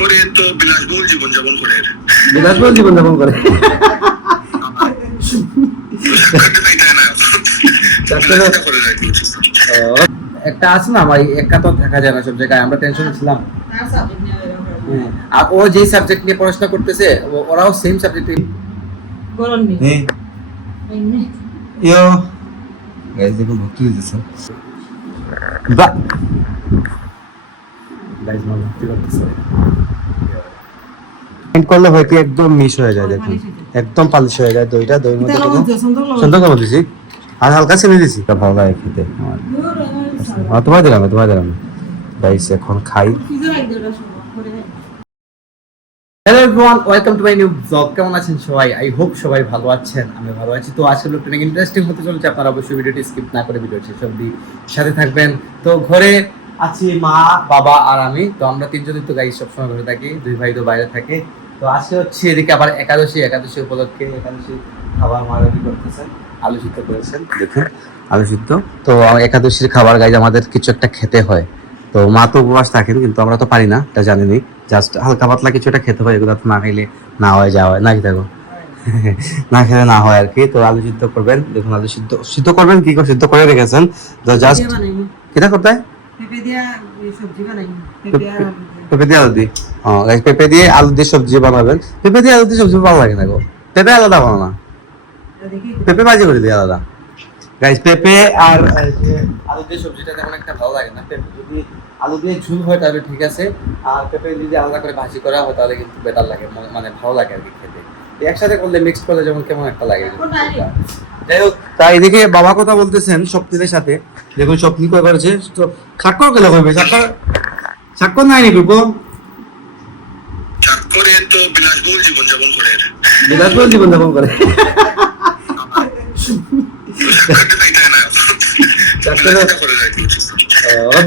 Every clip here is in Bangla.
করে তো বিলাসবহুল জীবনযাপন করে বিলাসবহুল জীবনযাপন করে একটা আছে না ভাই, একা তো থাকা যায় না সব জায়গায়, আমরা টেনশনে ছিলাম। আর ও যে সাবজেক্ট নিয়ে পড়াশোনা করতেছে ওরাও সেম সাবজেক্ট বলনি ইয়ো গাইস দেখো ভর্তি হয়েছে বা গাইস মা ভর্তি করতেছে কমেন্ট করলে হয় কি একদম মিস হয়ে যায়, দেখুন একদম পালিশ হয়ে যায় দইটা, দইয়ের মধ্যে সুন্দর করে দিছি আর হালকা চিনি দিছি, ভালো লাগে খেতে আমার। তোমায় দিলাম গাইস এখন খাই। Hello everyone, welcome to my new blog. কেমন আছেন সবাই? আই হোপ সবাই ভালো আছেন, আমি ভালো আছি। তো আজকে ব্লগটা অনেক ইন্টারেস্টিং হতে চলেছে, আপনারা অবশ্যই ভিডিওটি স্কিপ না করে ভিডিওটি শেষ অবধি সাথে থাকবেন। তো ঘরে আছি মা, বাবা আর আমি। তো আমরা তিনজনই তো গাইস সবসময় ঘরে থাকি, দুই ভাই তো বাইরে থাকে। তো আজকে হচ্ছে এদিকে আবার একাদশী উপলক্ষে একাদশী খাবার মা রেডি করতেছেন, আলু সিদ্ধ করেছেন, দেখুন আলু সিদ্ধ। তো একাদশীর খাবার গাইজ আমাদের কিছু একটা খেতে হয়। তো মা তো উপবাস থাকেন, কিন্তু আমরা তো পারি না, এটা জানেনই। জাস্ট হালকা পাতলা কিছু একটা খেতে হয়, এগুলো তো না খাইলে না হয় যাওয়া হয় না, কি থাকো না খেলে না হয় আর কি। তো আলু সিদ্ধ করবেন, দেখুন আলু সিদ্ধ করবেন, কি করে সিদ্ধ করে রেখেছেন তো জাস্ট কিটা করতে হয় পেঁপে দিয়া সবজি বানাই, পেঁপে দিয়ে আলু দিয়ে, পেঁপে দিয়ে আলু দিয়ে সবজি বানাবেন। পেঁপে দিয়ে আলু দিয়ে সবজি ভালো লাগে না গো, পেঁপে আলাদা বানানো না, পেঁপে ভাজি করে দিয়ে আলাদা। গাইস পেঁপে আর যে আলু দিয়ে সবজিটা তেমন একটা ভালো লাগে না। পেঁপে যদি আলু দিয়ে ঝুল হয় তাহলে ঠিক আছে, আর পেঁপে যদি আলাদা করে ভাজি করা হয় তাহলে কিন্তু বেটার লাগে, মানে ভালো লাগে আর কি খেতে। একসাথে করলে মিক্স করলে যেমন কেমন একটা লাগে। যাই হোক, তাই এদিকে বাবা কথা বলতেছেন স্বপ্নের সাথে, দেখুন স্বপ্ন করে করেছে। তো স্বাক্ষর গেলে হবে, স্বাক্ষর নাই নি করবো, করে তো বিলাসবহুল জীবনযাপন করে বিলাসবহুল জীবনযাপন করে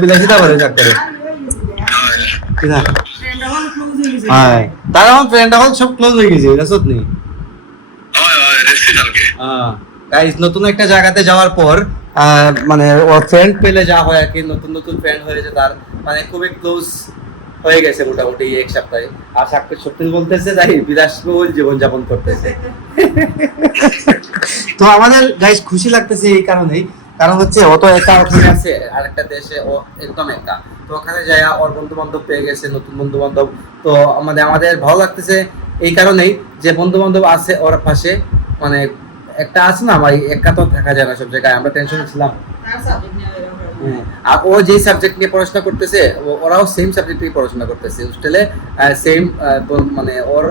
বিলাসিতা করে চাকরি। তার আমার ফ্রেন্ড এখন সব ক্লোজ হয়ে গেছে, জাসত নেই। গাইস নতুন একটা জায়গাতে যাওয়ার পর মানে ওর ফ্রেন্ড পেলে যা হয় আর কি, নতুন ফ্রেন্ড হয়েছে তার, মানে খুবই ক্লোজ হয়ে গেছে মোটামুটি এক সপ্তাহে। আর সত্যি বলতেছে তাই বিলাসবহুল জীবনযাপন করতেছে। তো আমাদের গাইস খুশি লাগতেছে এই কারণেই, কারণ হচ্ছে ও তো একা ওখানে আছে আরেকটা দেশে, ও একদম একা। তো ওখানে যায় ওর বন্ধু বান্ধব পেয়ে গেছে, নতুন বন্ধু বান্ধব। তো আমাদের ভালো লাগতেছে এই কারণেই যে বন্ধু বান্ধব আছে ওর পাশে। মানে একটা আছে না ভাই, একা তো থাকা যায় না সব জায়গায়, আমরা টেনশনে ছিলাম। আর ও যে সাবজেক্ট নিয়ে পড়াশোনা করতেছে ওরাও সেম সাবজেক্ট নিয়ে পড়াশোনা করতেছে হোস্টেলে, সেম মানে ওর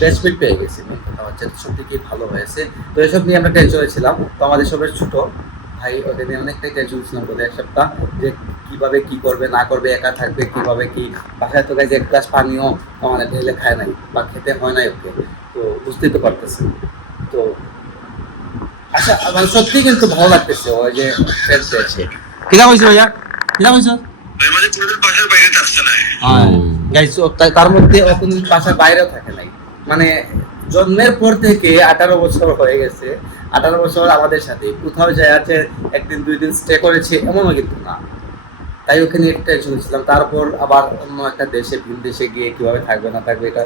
বেস্টমেট পেয়ে গেছে, কথা হচ্ছে সত্যি কি ভালো হয়েছে। তো এসব নিয়ে আমরা টেনশনে ছিলাম। তো আমাদের সবের ছোট ভাই, ওদের নিয়ে অনেকটাই টেনশন ছিলাম গত এক সপ্তাহ, যে কিভাবে কি করবে না করবে, একা থাকবে কিভাবে কি। বাসায় তো গাইজ এক গ্লাস পানিও মানে ঢেলে খায় নাই বা খেতে হয় নাই ওকে, তো বুঝতেই তো পারতেছে। তো আচ্ছা মানে সত্যি কিন্তু ভালো লাগতেছে ওই যে ফ্রেন্ড পেয়েছে। কিরা হয়েছে ভাইয়া, কিরা হয়েছে তার মধ্যে ও কোনদিন বাসার বাইরেও থাকে নাই, মানে জন্মের পর থেকে 18 বছর হয়ে গেছে। 18 বছর আমাদের সাথে কোথাও যায় আছে, একদিন দুই দিন স্টে করেছে এমনও কিন্তু না। তাই ওখানে একটা টেনশন ছিলাম। তারপর আবার অন্য একটা দেশে, ভিন দেশে গিয়ে কিভাবে থাকবে না থাকবে, এটা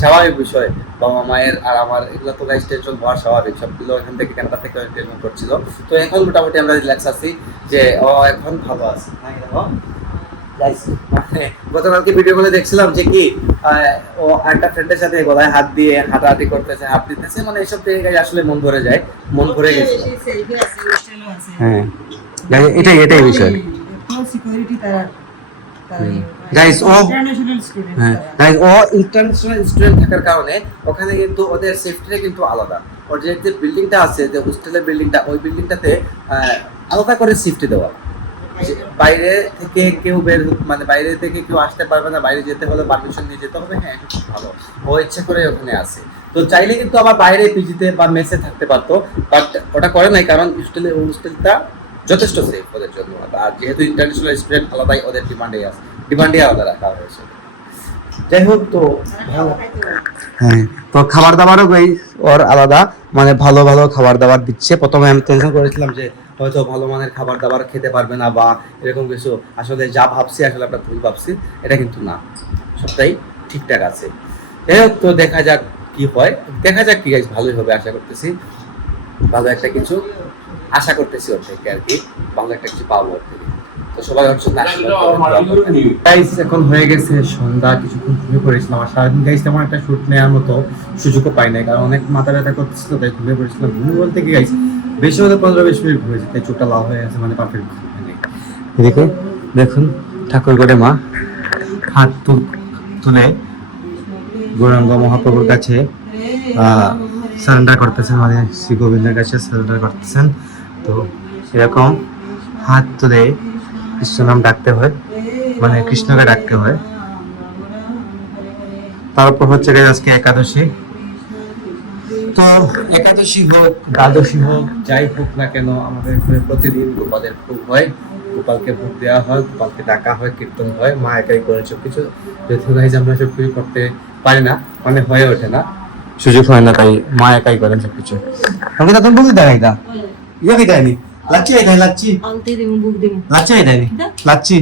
স্বাভাবিক বিষয়। বাবা মায়ের আর আমার এগুলো তো গাইস টেনশন হওয়া স্বাভাবিক, সবগুলো এখান থেকে কানাডা থেকে টেনশন করছিল। তো এখন মোটামুটি আমরা রিল্যাক্স আছি, যে ও এখন ভালো আছে। গতকালকে ভিডিও গুলো দেখছিলাম যে কি ও একটা ফ্রেন্ডের সাথে গলায় হাত দিয়ে হাঁটাহাঁটি করতেছে, হাত দিতেছে, মানে এসব থেকে আসলে মন ভরে যায়, মন ভরে গেছে। হ্যাঁ এটাই বিষয় গাইস। ও ইন্টারন্যাশনাল স্টুডেন্ট থাকার কারণে ওখানে কিন্তু ওদের সেফটিটা কিন্তু আলাদা। ওর যে বিল্ডিংটা আছে, যে হোস্টেলের বিল্ডিংটা, ওই বিল্ডিংটাতে আলাদা করে সেফটি দেওয়া। বাইরে থেকে কেউ মানে বাইরে থেকে কেউ আসতে পারবে না, বাইরে যেতে হলে পারমিশন নিয়ে যেতে হবে। হ্যাঁ ভালো, ও ইচ্ছে করে ওখানে আছে। তো চাইলে কিন্তু আবার বাইরে পিজিতে বা মেসে থাকতে পারতো, বাট ওটা করে নাই, কারণ হোস্টেলটা যথেষ্ট সেফ ওদের জন্য। আর যেহেতু ইন্টারন্যাশনাল স্টুডেন্ট আলাদাই ওদের ডিমান্ডে আলাদা রাখা হয়েছে। যাই হোক, তো হ্যাঁ, তো খাবার দাবারও ওর আলাদা, মানে ভালো খাবার দাবার দিচ্ছে। প্রথমে আমি টেনশন করেছিলাম যে হয়তো ভালো মানের খাবার দাবার খেতে পারবে না বা এরকম কিছু, আসলে যা ভাবছি আসলে আমরা ভুল ভাবছি, এটা কিন্তু না, সবটাই ঠিকঠাক আছে। তো দেখা যাক কি হয়, দেখা যাক কি গাইস, ভালোই হবে আশা করতেছি। ভালো একটা কিছু আশা করতেছি ওর থেকে আর কি, ভালো একটা কিছু পাবো ওর থেকে। তো সবাই হচ্ছে গাইস, এখন হয়ে গেছে সন্ধ্যা, কিছুক্ষণ ঘুমিয়ে পড়েছিলাম। আর সারাদিন গাইস তেমন একটা শুট নেওয়ার মতো সুযোগও পাই নাই, কারণ অনেক মাথা ব্যথা করতেছিল, তাই ঘুমিয়ে পড়েছিলাম। ঘুমিয়ে বলতে কি গাইস, বেশি হতে 15-20 মিনিট ঘুমিয়েছি, তাই চোখটা লাল হয়ে গেছে, মানে পারফেক্ট ঘুমিয়ে। দেখুন দেখুন ঠাকুর করে মা হাত তুলে গৌরাঙ্গ মহাপ্রভুর কাছে সারেন্ডার করতেছেন, মানে শ্রী গোবিন্দের কাছে সারেন্ডার করতেছেন। তো এরকম হাত তুলে কৃষ্ণ নাম ডাকতে হয়, মানে কৃষ্ণকে ডাকতে হয়। তারপর হচ্ছে আজকে একাদশী। তো একাদশী হোক, দ্বাদশী হোক, যাই হোক না কেন, আমাদের এখানে প্রতিদিন গোপালের ভোগ হয়, গোপালকে ভোগ দেওয়া হয়, গোপালকে ডাকা হয়, কীর্তন হয়। মা একাই করে সবকিছু, যেহেতু গাইজ আমরা সবকিছু করতে পারি না, মানে হয়ে ওঠে না, সুযোগ হয় না, তাই মা একাই করেন সবকিছু। আমি তখন বুঝতে দেখাই দা ইয়ে কি দেয়নি, লাচ্ছি খাই লাচ্ছি আনতে দিমু বুক দিমু লাচ্ছি দেয়নি, লাচ্ছি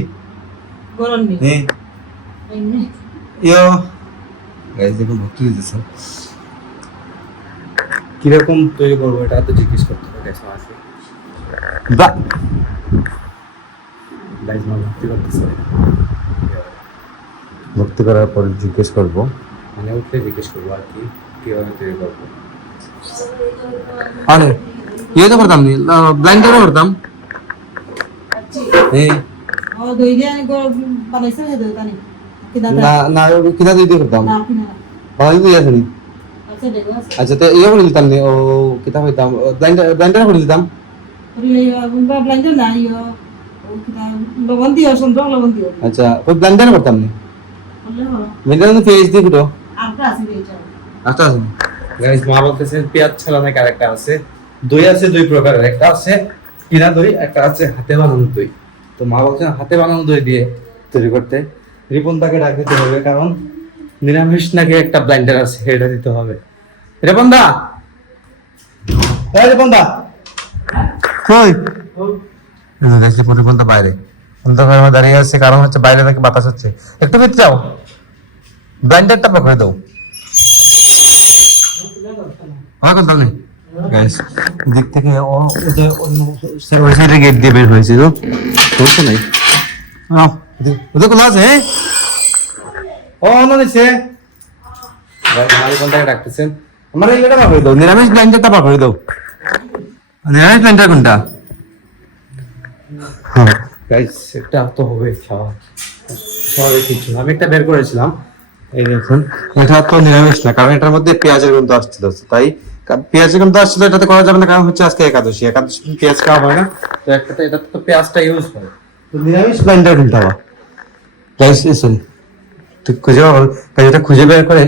গরম নেই হ্যাঁ এমনি ইয়ো গাইজ দেখুন ভক্তি দিতেছে। কিরকম তৈরি করবো এটা তো জিজ্ঞেস করতে হবে গাইজ মাকে। গাইজ মা ভক্তি করতেছে, ভক্তি করার পর জিজ্ঞেস করবো, মানে উঠলে জিজ্ঞেস করবো আর কি কিভাবে তৈরি করবো। আরে ইয়ে তো করতাম নি, ব্লাইন্ডারও করতাম। হ্যাঁ ও দই দিয়ে বানাইছে না দই তানি কিদা না না কিনা দিতে করতাম, না কিনা ভালো দিয়ে আছে নি। আচ্ছা দেখো আচ্ছা তো ইয়ে করে দিতাম নি, ও কিতাব হইতাম ব্লাইন্ডার করে দিতাম। বা ব্লেন্ডার না ইয়ো ও কিদা লবণ দিও সুন্দর লবণ দিও আচ্ছা ওই ব্লাইন্ডার করতাম নি, বললে ব্লাইন্ডার তো পেজ দিয়ে ফুটো। আটা আছে এইটা আচ্ছা গাইস, মা বলতেছে পেঁয়াজ ছাড়া নাকি আরেকটা আছে, দই আছে দুই প্রকারের, একটা আছে কিনা দই, একটা আছে হাতে বানানো দই। তো মা বলছে হাতে বানানো দই দিয়ে তৈরি করতে রিপনদাকে ডাক দিতে হবে, কারণ নিরামিষ নাকি একটা ব্লাইন্ডার আছে, এটা দিতে হবে। রিপনদা, রিপনদা কই? রিপনদা বাইরে, অন্ধকার মধ্যে দাঁড়িয়ে আছে, কারণ হচ্ছে বাইরে নাকি বাতাস হচ্ছে। একটু ভিতরে যাও, ব্লাইন্ডারটা পকড়ে দাও। আমার কথা নেই গাইস, দিক থেকে ও যে অন্য ওই সাইডে গেট দিয়ে বের হয়েছে, তো তো নাই ওদের কোন আছে ও অন্য নিচে গাইস, কোনটাকে ডাকতেছেন? আমার এই এটা পাকড়ে দাও, নিরামিষ ব্লাইন্ডারটা পাকড়ে দাও। নিরামিষ ব্লাইন্ডার কোনটা? হ্যাঁ গাইস, একটা তো হবে খাওয়া স্বাভাবিক কিছু। আমি একটা বের করেছিলাম, এই দেখুন, এটা তো নিরামিষ না, কারণ এটার মধ্যে পেঁয়াজের গন্ধ আসছিল, তাই পেঁয়াজের গন্ধ আসছিল, এটাতে করা যাবে না, কারণ হচ্ছে আজকে একাদশী, একাদশী পেঁয়াজ খাওয়া হয় না, তো একটা এটাতে তো পেঁয়াজটা ইউজ হয়। তো নিরামিষ ব্লাইন্ডার কোনটা গাইস? এসন ঠিক খুঁজে এটা খুঁজে বের করে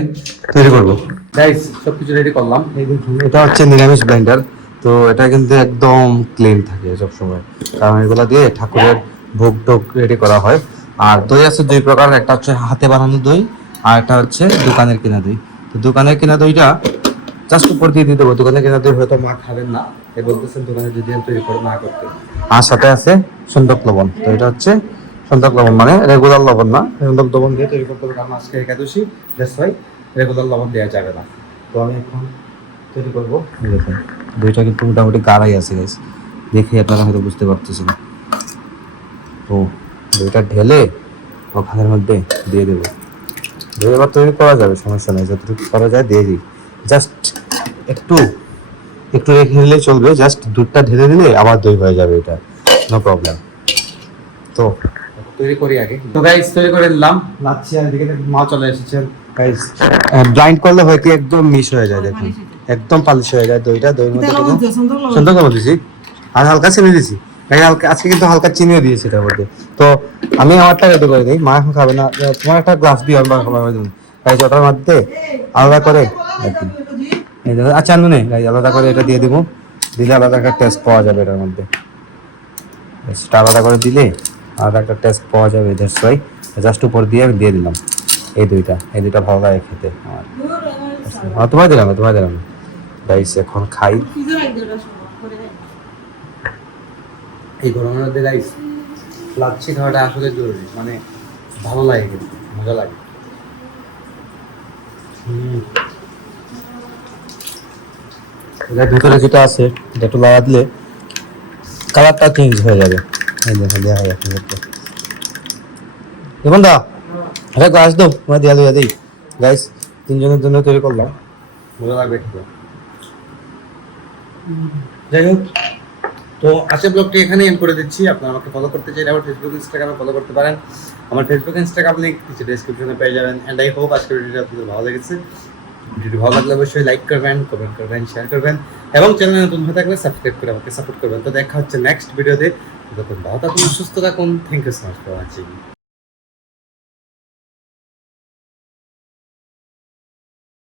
তৈরি করবো গাইস। সবকিছু রেডি করলাম, এই দেখুন, এটা হচ্ছে নিরামিষ ব্লাইন্ডার। তো এটা কিন্তু একদম ক্লিন থাকে সবসময়, কারণ এগুলা দিয়ে ঠাকুরের ভোগ টোগ রেডি করা হয়। আর দই আছে দুই প্রকার, একটা হচ্ছে হাতে বানানো দই, আর একটা হচ্ছে দোকানের কেনা দই। তো দোকানের কেনা দইটা জাস্ট উপর দিয়ে দিয়ে দেবো, দোকানের কেনা দই হয়তো মা খাবেন না, এই বলতেছেন দোকানে যদি তৈরি করে না করতে। আর সাথে আছে সন্দক লবণ, তো এটা হচ্ছে সন্দক লবণ, মানে রেগুলার লবণ না, সন্দক লবণ দিয়ে তৈরি করতে হবে, কারণ আজকে একাদশী, দ্যাটস ওয়াই রেগুলার লবণ দেওয়া যাবে না। তো আমি এখন তৈরি করবো। দেখুন দইটা কিন্তু মোটামুটি গাঢ়াই আছে গাইস, দেখে আপনারা হয়তো বুঝতে পারতেছেন। তো দইটা ঢেলে ওখানের মধ্যে দিয়ে দেবো, দই আবার তৈরি করা যাবে, সমস্যা নেই, যতটুকু করা যায় দিয়ে দিই। জাস্ট একটু একটু রেখে দিলে চলবে, জাস্ট দুধটা ঢেলে দিলে আবার দই হয়ে যাবে, এটা নো প্রবলেম। তো তৈরি করি আগে। তো গাইস তৈরি করে নিলাম, লাচ্ছি, আর এদিকে মা চলে এসেছেন গাইস। ব্লাইন্ড করলে হয় কি একদম মিশ হয়ে যায়, দেখুন একদম পালিশ হয়ে যায় দইটা, দইয়ের মধ্যে সুন্দর করে দিয়েছি, আর হালকা চিনি দিয়েছি, হালকা আজকে কিন্তু হালকা চিনিও দিয়েছি এটার মধ্যে। তো আমি আমারটা রেডি করে দিই, মা এখন খাবে না, তোমার একটা গ্লাস দিয়ে আমরা খাবার দিন গাইস, ওটার মধ্যে আলাদা করে আচ্ছা নুনে গাইস আলাদা করে এটা দিয়ে দিব, দিলে আলাদা একটা টেস্ট পাওয়া যাবে এটার মধ্যে, সেটা আলাদা করে দিলে আলাদা একটা টেস্ট পাওয়া যাবে। দ্যাটস ওয়াই জাস্ট উপর দিয়ে আমি দিয়ে দিলাম এই দুইটা ভালো লাগে খেতে আমার। তোমায় দিলাম গাইস, এখন খাই। এই গরমের মধ্যে গাইস লাচ্ছি খাওয়াটা আসলে জরুরি, মানে ভালো লাগে, কিন্তু মজা লাগে। এটার ভিতরে যেটা আছে এটা একটু লাগা দিলে কালারটা চেঞ্জ হয়ে যাবে। এই দেখো দেখা যাচ্ছে দেখুন দা আরে গ্লাস দাও মানে দেওয়া দিই গাইস, তিনজনের জন্য তৈরি করলাম, মজা লাগবে খেতে। যাই হোক, তো আজকের ব্লগটি এখানে এন্ড করে দিচ্ছি। আপনারা আমাকে ফলো করতে চাইলে আমার ফেসবুক ইনস্টাগ্রামে ফলো করতে পারেন। আমার ফেসবুক ইনস্টাগ্রাম লিঙ্ক নিচে ডেসক্রিপশনে পেয়ে যাবেন। এন্ড আই হোপ আজকের ভিডিওটা আপনাদের ভালো লেগেছে। ভিডিওটি ভালো লাগলে অবশ্যই লাইক করবেন, কমেন্ট করবেন, শেয়ার করবেন এবং চ্যানেলে নতুন হয়ে থাকলে সাবস্ক্রাইব করে আমাকে সাপোর্ট করবেন। তো দেখা হচ্ছে নেক্সট ভিডিওতে। ততক্ষণ ভালো থাকুন, সুস্থ থাকুন। Thank you so much for watching.